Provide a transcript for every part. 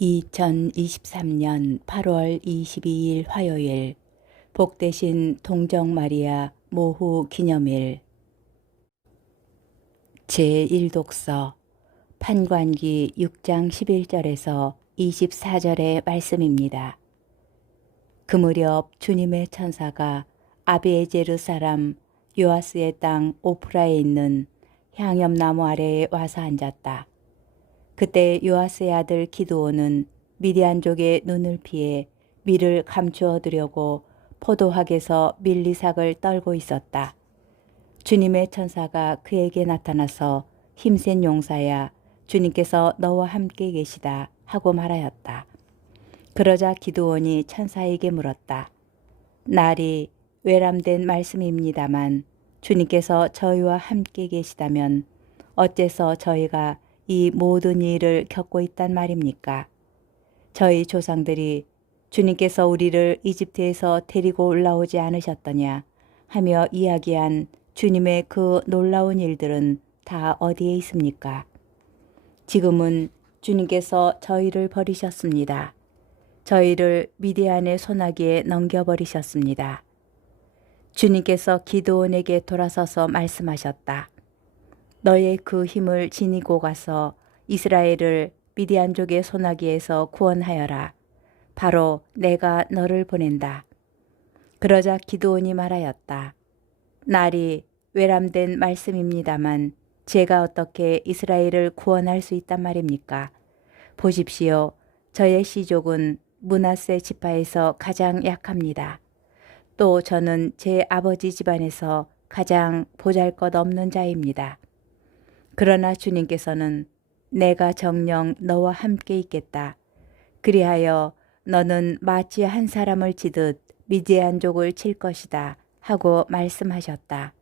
2023년 8월 22일 화요일 복되신 동정 마리아 모후 기념일 제1독서 판관기 6장 11절에서 24절의 말씀입니다. 그 무렵 주님의 천사가 아비에제르 사람 요아스의 땅 오프라에 있는 향염나무 아래에 와서 앉았다. 그때 요아스의 아들 기드온은 미디안족의 눈을 피해 밀을 감추어 두려고 포도학에서 밀리삭을 떨고 있었다. 주님의 천사가 그에게 나타나서 힘센 용사야 주님께서 너와 함께 계시다 하고 말하였다. 그러자 기드온이 천사에게 물었다. 날이 외람된 말씀입니다만 주님께서 저희와 함께 계시다면 어째서 저희가 이 모든 일을 겪고 있단 말입니까? 저희 조상들이 주님께서 우리를 이집트에서 데리고 올라오지 않으셨더냐 하며 이야기한 주님의 그 놀라운 일들은 다 어디에 있습니까? 지금은 주님께서 저희를 버리셨습니다. 저희를 미디안의 소나기에 넘겨버리셨습니다. 주님께서 기도원에게 돌아서서 말씀하셨다. 너의 그 힘을 지니고 가서 이스라엘을 미디안 족의 소나기에서 구원하여라. 바로 내가 너를 보낸다. 그러자 기도원이 말하였다. 날이 외람된 말씀입니다만 제가 어떻게 이스라엘을 구원할 수 있단 말입니까? 보십시오. 저의 시족은 문하세 지파에서 가장 약합니다. 또 저는 제 아버지 집안에서 가장 보잘 것 없는 자입니다. 그러나 주님께서는 내가 정령 너와 함께 있겠다. 그리하여 너는 마치 한 사람을 치듯 미디안 족을 칠 것이다. 하고 말씀하셨다.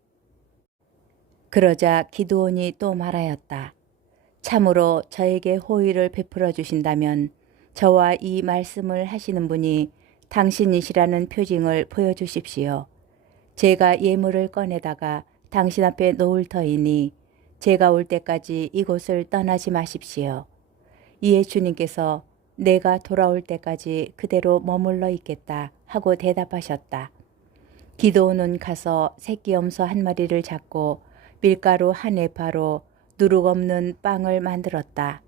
그러자 기드온이 또 말하였다. 참으로 저에게 호의를 베풀어 주신다면 저와 이 말씀을 하시는 분이 당신이시라는 표징을 보여주십시오. 제가 예물을 꺼내다가 당신 앞에 놓을 터이니 제가 올 때까지 이곳을 떠나지 마십시오. 이에 주님께서 내가 돌아올 때까지 그대로 머물러 있겠다 하고 대답하셨다. 기도오는 가서 새끼 염소 한 마리를 잡고 밀가루 한 에파로 누룩 없는 빵을 만들었다.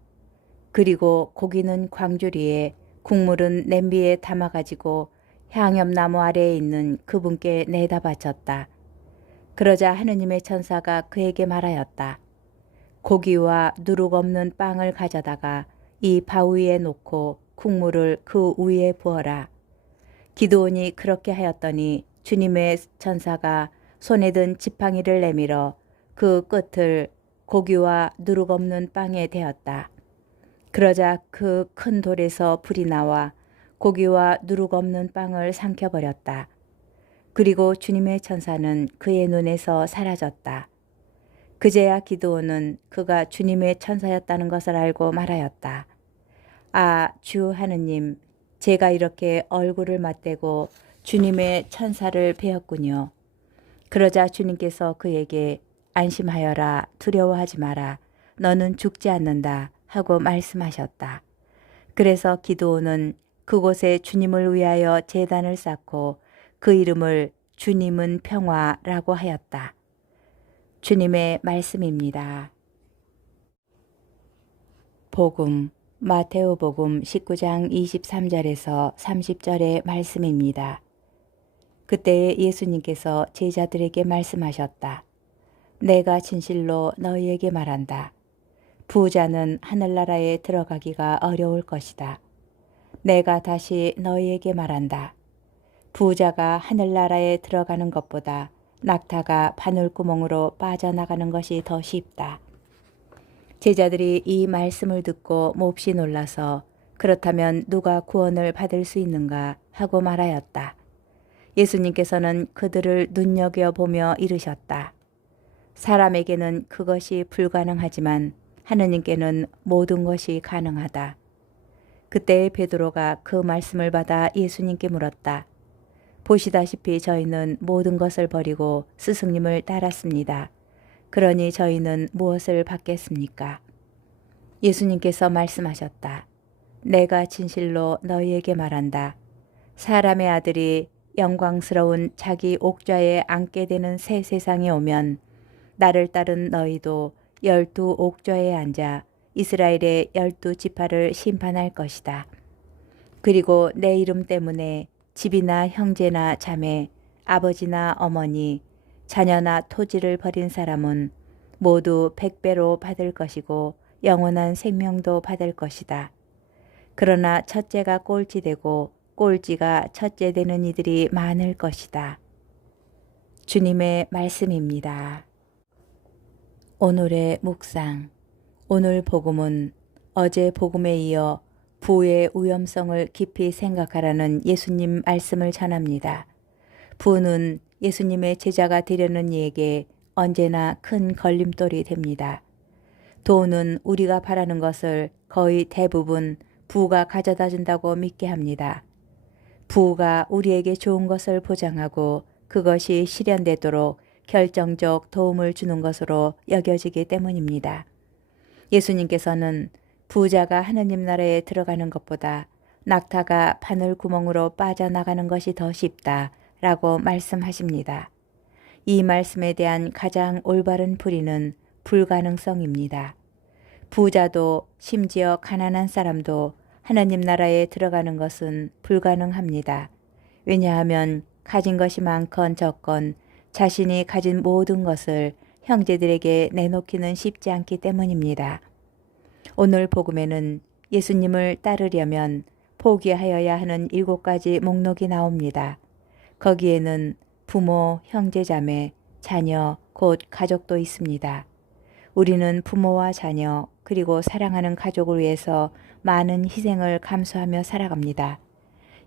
그리고 고기는 광주리에 국물은 냄비에 담아가지고 향염나무 아래에 있는 그분께 내다 바쳤다. 그러자 하느님의 천사가 그에게 말하였다. 고기와 누룩 없는 빵을 가져다가 이 바위에 놓고 국물을 그 위에 부어라. 기도원이 그렇게 하였더니 주님의 천사가 손에 든 지팡이를 내밀어 그 끝을 고기와 누룩 없는 빵에 대었다. 그러자 그 큰 돌에서 불이 나와 고기와 누룩 없는 빵을 삼켜버렸다. 그리고 주님의 천사는 그의 눈에서 사라졌다. 그제야 기도원은 그가 주님의 천사였다는 것을 알고 말하였다. 아, 주 하느님, 제가 이렇게 얼굴을 맞대고 주님의 천사를 배웠군요. 그러자 주님께서 그에게 안심하여라, 두려워하지 마라, 너는 죽지 않는다 하고 말씀하셨다. 그래서 기도원은 그곳에 주님을 위하여 재단을 쌓고 그 이름을 주님은 평화라고 하였다. 주님의 말씀입니다. 복음 마테오복음 19장 23절에서 30절의 말씀입니다. 그때 예수님께서 제자들에게 말씀하셨다. 내가 진실로 너희에게 말한다. 부자는 하늘나라에 들어가기가 어려울 것이다. 내가 다시 너희에게 말한다. 부자가 하늘나라에 들어가는 것보다 낙타가 바늘구멍으로 빠져나가는 것이 더 쉽다. 제자들이 이 말씀을 듣고 몹시 놀라서 그렇다면 누가 구원을 받을 수 있는가 하고 말하였다. 예수님께서는 그들을 눈여겨보며 이르셨다. 사람에게는 그것이 불가능하지만 하느님께는 모든 것이 가능하다. 그때 베드로가 그 말씀을 받아 예수님께 물었다. 보시다시피 저희는 모든 것을 버리고 스승님을 따랐습니다. 그러니 저희는 무엇을 받겠습니까? 예수님께서 말씀하셨다. 내가 진실로 너희에게 말한다. 사람의 아들이 영광스러운 자기 옥좌에 앉게 되는 새 세상에 오면 나를 따른 너희도 열두 옥좌에 앉아 이스라엘의 열두 지파를 심판할 것이다. 그리고 내 이름 때문에 집이나 형제나 자매, 아버지나 어머니, 자녀나 토지를 버린 사람은 모두 백배로 받을 것이고 영원한 생명도 받을 것이다. 그러나 첫째가 꼴찌 되고 꼴찌가 첫째 되는 이들이 많을 것이다. 주님의 말씀입니다. 오늘의 묵상. 오늘 복음은 어제 복음에 이어 부의 위험성을 깊이 생각하라는 예수님 말씀을 전합니다. 부는 예수님의 제자가 되려는 이에게 언제나 큰 걸림돌이 됩니다. 돈은 우리가 바라는 것을 거의 대부분 부가 가져다 준다고 믿게 합니다. 부가 우리에게 좋은 것을 보장하고 그것이 실현되도록 결정적 도움을 주는 것으로 여겨지기 때문입니다. 예수님께서는 부자가 하느님 나라에 들어가는 것보다 낙타가 바늘 구멍으로 빠져나가는 것이 더 쉽다 라고 말씀하십니다. 이 말씀에 대한 가장 올바른 풀이는 불가능성입니다. 부자도 심지어 가난한 사람도 하나님 나라에 들어가는 것은 불가능합니다. 왜냐하면 가진 것이 많건 적건 자신이 가진 모든 것을 형제들에게 내놓기는 쉽지 않기 때문입니다. 오늘 복음에는 예수님을 따르려면 포기하여야 하는 일곱 가지 목록이 나옵니다. 거기에는 부모, 형제자매, 자녀, 곧 가족도 있습니다. 우리는 부모와 자녀, 그리고 사랑하는 가족을 위해서 많은 희생을 감수하며 살아갑니다.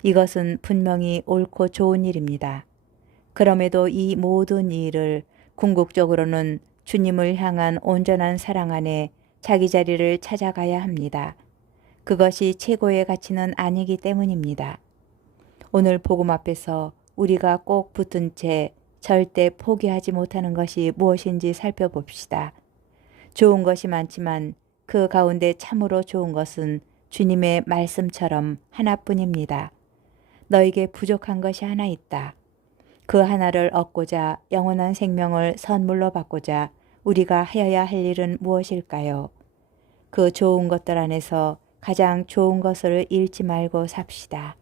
이것은 분명히 옳고 좋은 일입니다. 그럼에도 이 모든 일을 궁극적으로는 주님을 향한 온전한 사랑 안에 자기 자리를 찾아가야 합니다. 그것이 최고의 가치는 아니기 때문입니다. 오늘 복음 앞에서 우리가 꼭 붙은 채 절대 포기하지 못하는 것이 무엇인지 살펴봅시다. 좋은 것이 많지만 그 가운데 참으로 좋은 것은 주님의 말씀처럼 하나뿐입니다. 너에게 부족한 것이 하나 있다. 그 하나를 얻고자 영원한 생명을 선물로 받고자 우리가 하여야 할 일은 무엇일까요? 그 좋은 것들 안에서 가장 좋은 것을 잃지 말고 삽시다.